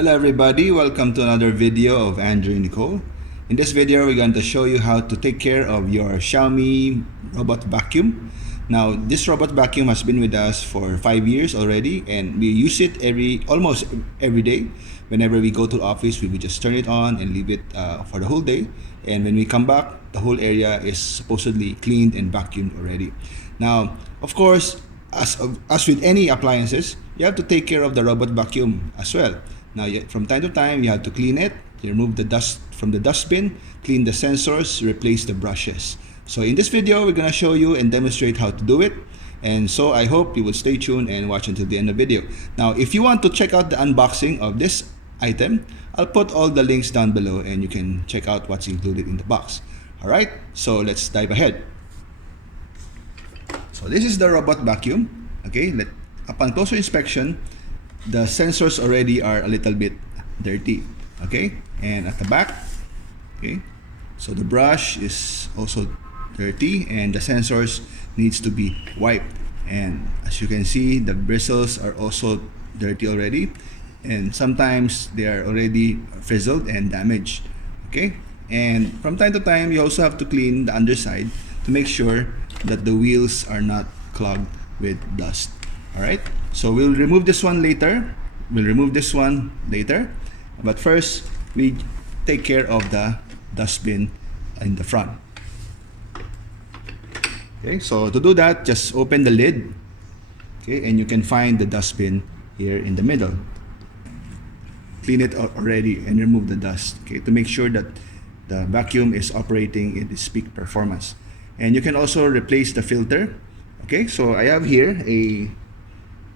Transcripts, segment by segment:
Hello everybody, welcome to another video of Andrew and Nicole. In this video, we're going to show you how to take care of your Xiaomi Robot Vacuum. Now, this robot vacuum has been with us for 5 years already, and we use it almost every day. Whenever we go to the office, we will just turn it on and leave it for the whole day. And when we come back, the whole area is supposedly cleaned and vacuumed already. Now, of course, as with any appliances, you have to take care of the robot vacuum as well. Now, from time to time, you have to clean it, remove the dust from the dustbin, clean the sensors, replace the brushes. So in this video, we're gonna show you and demonstrate how to do it. And so I hope you will stay tuned and watch until the end of the video. Now, if you want to check out the unboxing of this item, I'll put all the links down below and you can check out what's included in the box. All right, so let's dive ahead. So this is the robot vacuum. Okay, upon closer inspection, the sensors already are a little bit dirty. Okay, and at the back, okay, so the brush is also dirty and the sensors needs to be wiped. And as you can see, the bristles are also dirty already, and sometimes they are already frizzled and damaged. Okay, and from time to time, you also have to clean the underside to make sure that the wheels are not clogged with dust. All right, so we'll remove this one later. But first, we take care of the dustbin in the front. Okay, so to do that, just open the lid. Okay, and you can find the dustbin here in the middle. Clean it already and remove the dust. Okay, to make sure that the vacuum is operating in its peak performance. And you can also replace the filter. Okay, so I have here a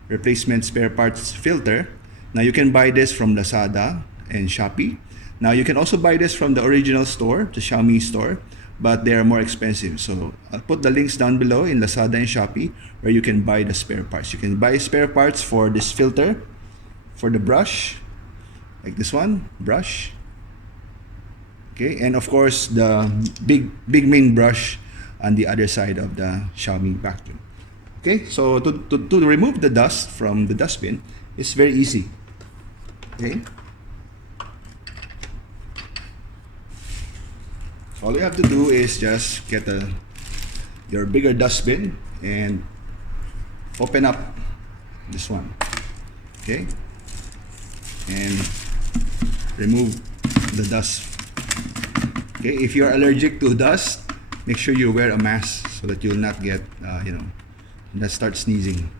replacement spare parts filter. Now you can buy this from Lazada and Shopee. Now you can also buy this from the original store, the Xiaomi store, but they are more expensive. So I'll put the links down below in Lazada and Shopee where you can buy the spare parts. You can buy spare parts for this filter, for the brush, like this one, brush. Okay, and of course the big main brush on the other side of the Xiaomi vacuum. Okay, so to remove the dust from the dustbin, it's very easy. Okay, so all you have to do is just get your bigger dustbin and open up this one. Okay, and remove the dust. Okay, if you're allergic to dust, make sure you wear a mask so that you'll not get that start sneezing.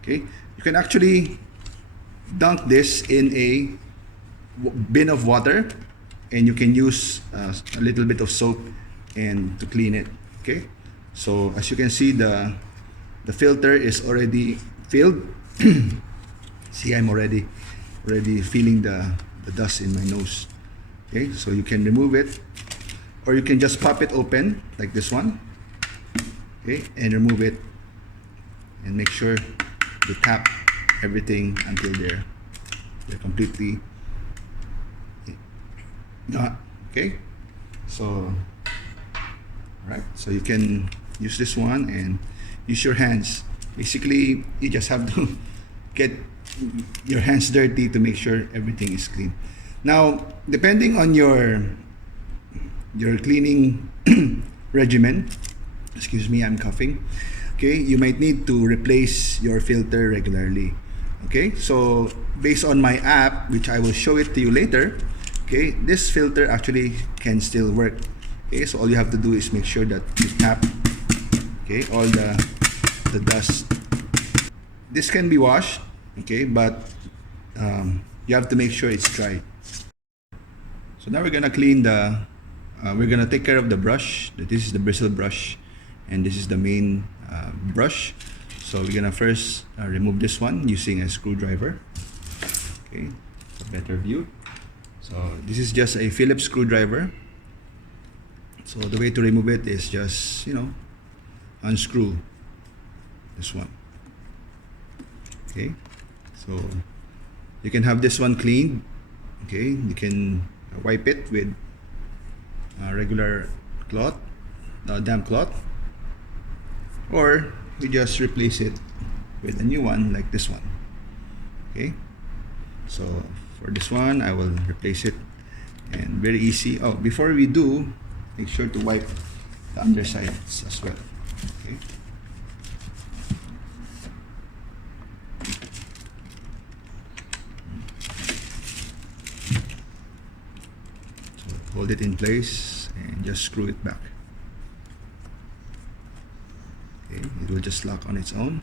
Okay, you can actually dunk this in a bin of water, and you can use a little bit of soap and to clean it. Okay, so as you can see, the filter is already filled. See, I'm already feeling the dust in my nose. Okay, so you can remove it, or you can just pop it open like this one. Okay, and remove it and make sure you tap everything until they're completely okay. So all right, so you can use this one and use your hands. Basically, you just have to get your hands dirty to make sure everything is clean. Now, depending on your cleaning regimen, excuse me, I'm coughing. Okay, you might need to replace your filter regularly. Okay, so based on my app, which I will show it to you later, okay, this filter actually can still work. Okay, so all you have to do is make sure that you tap, okay, all the dust. This can be washed, okay, but you have to make sure it's dry. So now we're gonna clean we're gonna take care of the brush. This is the bristle brush, and this is the main brush. So we're gonna first remove this one using a screwdriver. Okay, a better view. So this is just a Phillips screwdriver. So the way to remove it is just, unscrew this one. Okay, so you can have this one cleaned. Okay, you can wipe it with a regular cloth, damp cloth, or you just replace it with a new one like this one. Okay, so for this one, I will replace it, and very easy. Oh, before we do, make sure to wipe the undersides as well. Okay. So hold it in place and just screw it back. Okay, it will just lock on its own.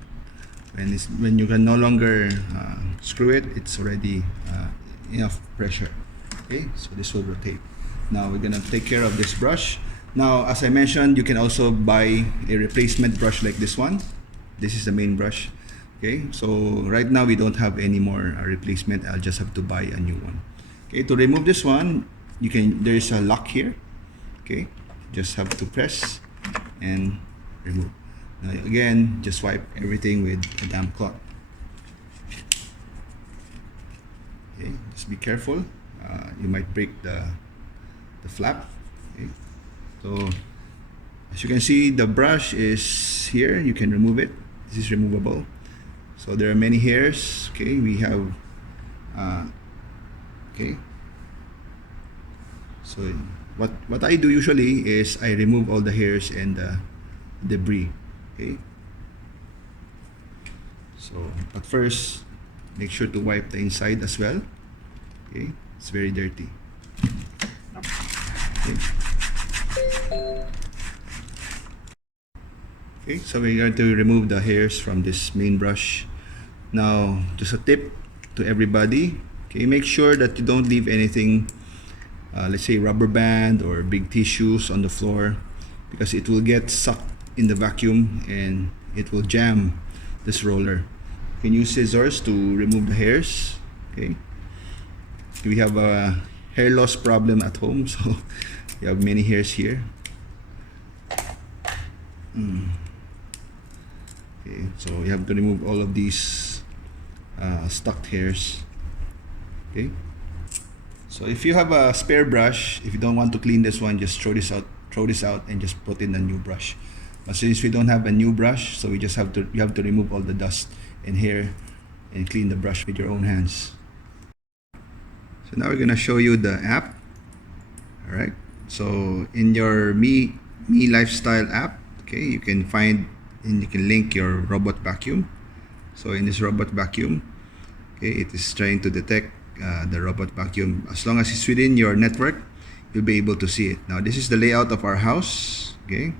When you can no longer screw it, it's already enough pressure. Okay, so this will rotate. Now we're gonna take care of this brush. Now, as I mentioned, you can also buy a replacement brush like this one. This is the main brush. Okay, so right now we don't have any more replacement. I'll just have to buy a new one. Okay, to remove this one, there is a lock here. Okay, just have to press and remove. Now again, just wipe everything with a damp cloth. Okay, just be careful. You might break the flap. Okay. So as you can see, the brush is here. You can remove it. This is removable. So there are many hairs. Okay, we have okay. So what I do usually is I remove all the hairs and the debris. Okay. So, but first, make sure to wipe the inside as well. Okay, it's very dirty. Okay. Okay, so we're going to remove the hairs from this main brush. Now, just a tip to everybody. Okay, make sure that you don't leave anything, let's say rubber band or big tissues on the floor, because it will get sucked in the vacuum and it will jam this roller. You can use scissors to remove the hairs. Okay, we have a hair loss problem at home, so we have many hairs here. Okay, so you have to remove all of these stuck hairs. Okay, so if you have a spare brush, if you don't want to clean this one, just throw this out and just put in a new brush. But since we don't have a new brush, so you have to remove all the dust and hair and clean the brush with your own hands. So now we're gonna show you the app. All right. So in your Me Lifestyle app, okay, you can find and you can link your robot vacuum. So in this robot vacuum, okay, it is trying to detect the robot vacuum. As long as it's within your network, you'll be able to see it. Now this is the layout of our house. Okay.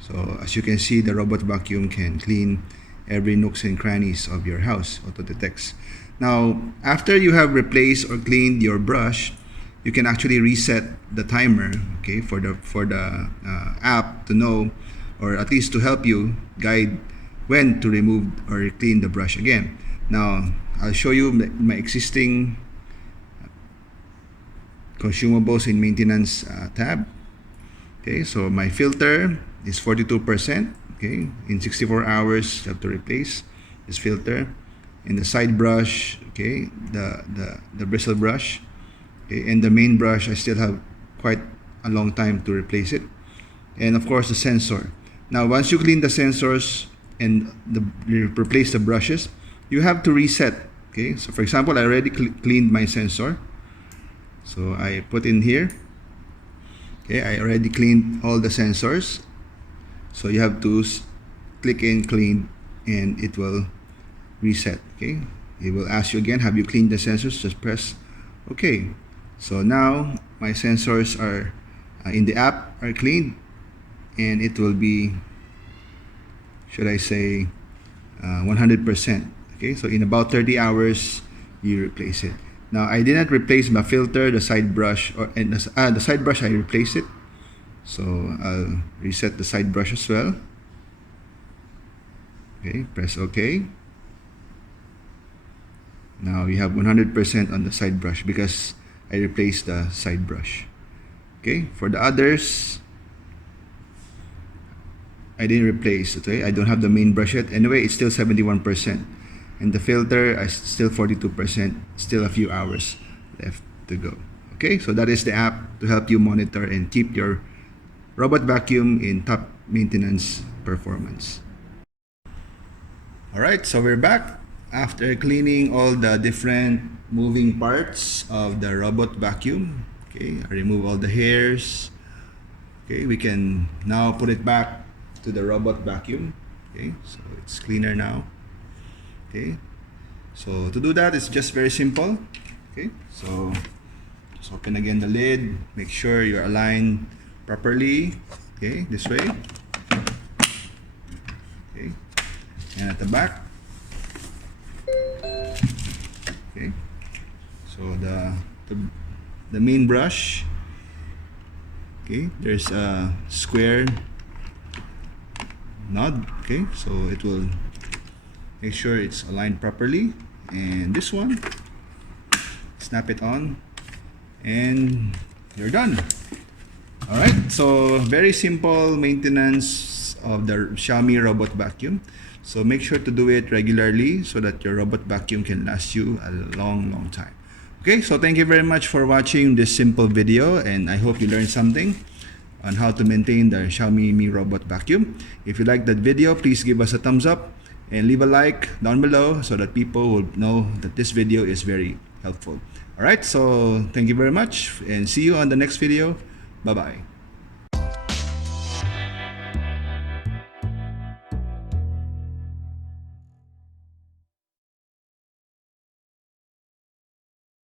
So as you can see, the robot vacuum can clean every nooks and crannies of your house, auto detects. Now, after you have replaced or cleaned your brush, you can actually reset the timer, okay, for the app to know, or at least to help you guide when to remove or clean the brush again. Now, I'll show you my existing consumables in maintenance tab. Okay, so my filter is 42%. Okay, in 64 hours you have to replace this filter. And the side brush, okay, the bristle brush, okay, and the main brush, I still have quite a long time to replace it. And of course the sensor. Now once you clean the sensors and replace the brushes, you have to reset. Okay, so for example, I already cleaned my sensor, so I put in here. Okay, I already cleaned all the sensors, so you have to click in clean and it will reset. Okay, it will ask you again, have you cleaned the sensors? Just press OK. So now my sensors are in the app are cleaned, and it will be, should I say, 100%. Okay, so in about 30 hours you replace it. Now I did not replace my filter, the side brush, and the side brush I replaced it. So I'll reset the side brush as well. Okay, press OK. Now we have 100% on the side brush because I replaced the side brush. Okay, for the others, I didn't replace. Okay, I don't have the main brush yet. Anyway, it's still 71%. And the filter is still 42%. Still a few hours left to go. Okay, so that is the app to help you monitor and keep your robot vacuum in top maintenance performance. All right, so we're back. after cleaning all the different moving parts of the robot vacuum, okay, I remove all the hairs. Okay, we can now put it back to the robot vacuum. Okay, so it's cleaner now. Okay, so to do that, it's just very simple. Okay, so just open again the lid. Make sure you're aligned properly. Okay, this way. Okay, and at the back. Okay, so the main brush. Okay, there's a square knob. Okay, so it will make sure it's aligned properly. And this one, snap it on, and you're done. All right, so very simple maintenance of the Xiaomi Robot Vacuum. So make sure to do it regularly so that your robot vacuum can last you a long time. Okay, so thank you very much for watching this simple video, and I hope you learned something on how to maintain the Xiaomi Robot Vacuum. If you like that video, please give us a thumbs up and leave a like down below so that people will know that this video is very helpful. Alright, so thank you very much and see you on the next video. Bye-bye.